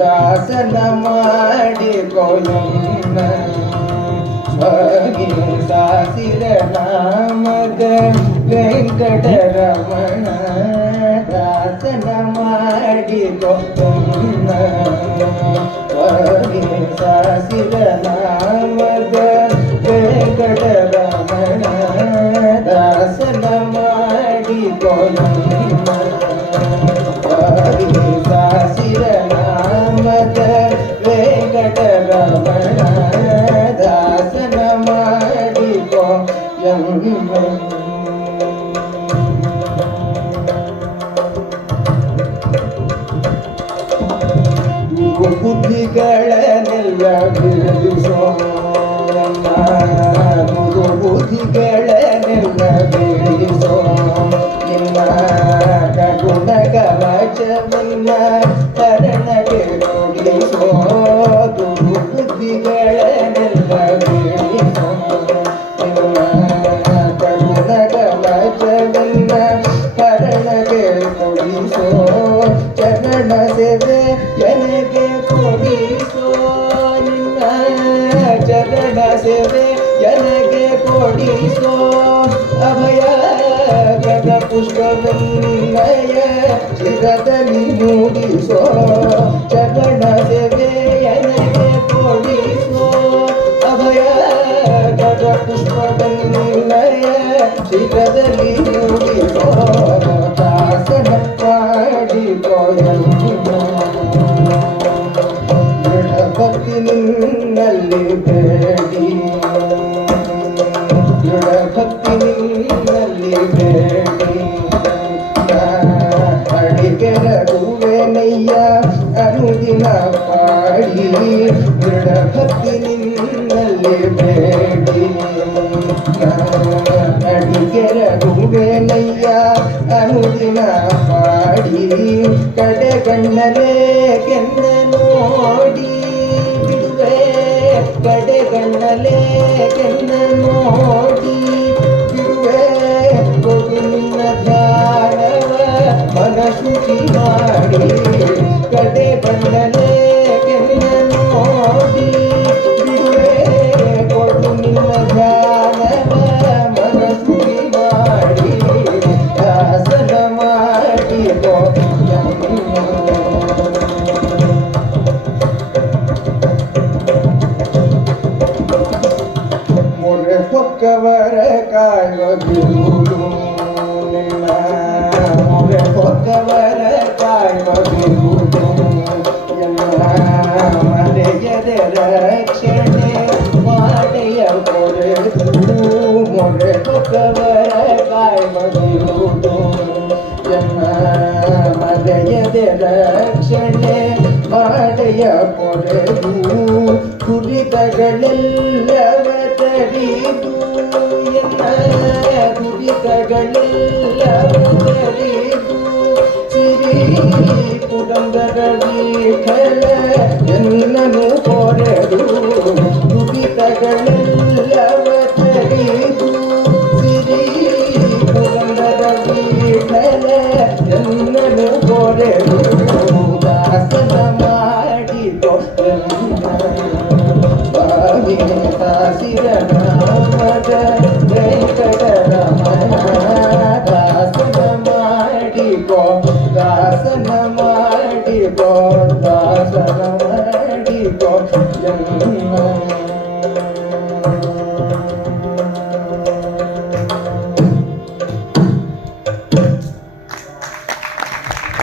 ದಾಸನ ಮಾಡಿಕೊಳ್ಳುನ್ನ ಸ್ವಾಮಿ ಸಾಸಿರ ನಾಮದ ವೆಂಕಟರಮಣ ದಾಸನ ಮಾಡಿಕೊಳ್ಳುನ್ನ ಸ್ವಾಮಿ ಸಾಸಿರ ನಾಮದ ವೆಂಕಟರಮಣ ದಾಸನ ಮಾಡಿಕೊಳ್ಳುನ್ನ ಸಾಸಿರ ನಾಮದ ವೆಂಕಟರಮಣ ದಾಸನ ಮಾಡಿಕೋ ಬುದ್ಧಿಗಳನ್ನೆಲ್ಲ ಬಿಡಿಸೋ ಗುರು ಬುದ್ಧಿಗಳನ್ನೆಲ್ಲ ಬಿಡಿಸೋ ನಿನ್ನ ಕಗುಣ ಕವಚವನ್ನ ಕರ್ಣಗೆ ಕೊಡಿಸೋ ಗುರು ಬುದ್ಧಿಗಳನ್ನೆಲ್ಲ ಬಿಡಿಸೋ ನಿನ್ನ ಕಗುಣ ಕವಚವನ್ನ ಕರ್ಣಗೆ ಕೊಡಿಸೋ ಚರಣ ಸೇವೆ ನನಗೆ ಕೊಡಿಸೋ ನಿನ್ನ ಚರಣ ಸೇವೆ ನನಗೆ ಕೊಡಿಸೋ ಅಭಯ ಗದ ಪುಷ್ಪವನ್ನಯ ಶಿರದಲ್ಲಿ ಮೂಡಿಸೋ ಚರಣ ಸೇವೆ ನನಗೆ ಕೊಡಿಸೋ ಅಭಯ ಗದ ಪುಷ್ಪವನ್ನಯ ಶಿರದಲ್ಲಿ ಮೂಡಿಸೋ ದಾಸನ ಭಕ್ತಿ ನಿನ್ನಲ್ಲಿ ಬೇಡಿ ಭಕ್ತಿ ನಿನ್ನಲ್ಲಿ ಬೇಡಿ ಅಡಿಗೆರ ಹೂವೆನಯ್ಯ ಅನುದಿನ ಪಾಡಿ ದೃಢ ಭಕ್ತಿ ನಿನ್ನಲ್ಲಿ ಬೇಡಿ ಅಡಿಗೆರ ಹೂವೆನಯ್ಯ ಅನುದಿನ ಪಾಡಿ ಕಡೆಗಣ್ಣಲೇ ಕೆನ್ನ ನೋಡಿ ಬಿಡುವೆ ಕಡೆಗಣ್ಣಲೇ ಕೆನ್ನ ನೋಡಿ ಬಿಡುವೆ ಕೊಡು ನಿನ್ನ ಧ್ಯಾನವ ಮನಶುಚಿ ಮಾಡಿ ಕಡೆಗಣ್ಣಲೇ ಕೆನ್ನ ನೋಡಿ ಬಿಡುವೆ ಕೊಡು ನಿನ್ನ ಧ್ಯಾನವ ಮನಶುಚಿ ಮಾಡಿ ದಾಸನ ಮಾಡಿಕೋ ಮೊರೆ ಹೊಕ್ಕವರ ಕಾಯುವ ಬಿರುದು ನಿನ್ನ ಮೊರೆ ಹೊಕ್ಕವರ ಕಾಯುವ ಬಿರುದು ಎಲ್ಲ ಮರೆಯದೆ ರಕ್ಷಣೆ ಮಾಡೆಯ ಕೊರೆದು ಮೊರೆ ಹೊಕ್ಕವರ ಕಾಯುವ ಬಿರುದು ಎಲ್ಲ ಮರೆಯದೆ ರಕ್ಷಣೆ ಮಾಡೆಯ ಕೊರೆದು ಕುರಿತಗಳೆಲ್ಲವ ತರಿದು ಎಲ್ಲ ಕುರಿತಗಳೆಲ್ಲವ ತರಿದು ಸಿರಿ ಕುಟುಂಬದ ವಿಠಲ ಎನ್ನನು ಕೊರೆದು ಕುರಿತಗಳೆಲ್ಲವ ತರಿದು ಸಿರಿ ಕುಟುಂಬದ ವಿಠಲ ಎನ್ನನು ಕೊರೆದು ದಾಸನ ಮಾಡಿಕೋ ಸ್ವಾಮಿ ಸಾಸಿರ ನಾಮದ ವೆಂಕಟರಮಣ ದಾಸನ ಮಾಡಿಕೋ ದಾಸನ ಮಾಡಿಕೋ ದಾಸನ ಮಾಡಿಕೋ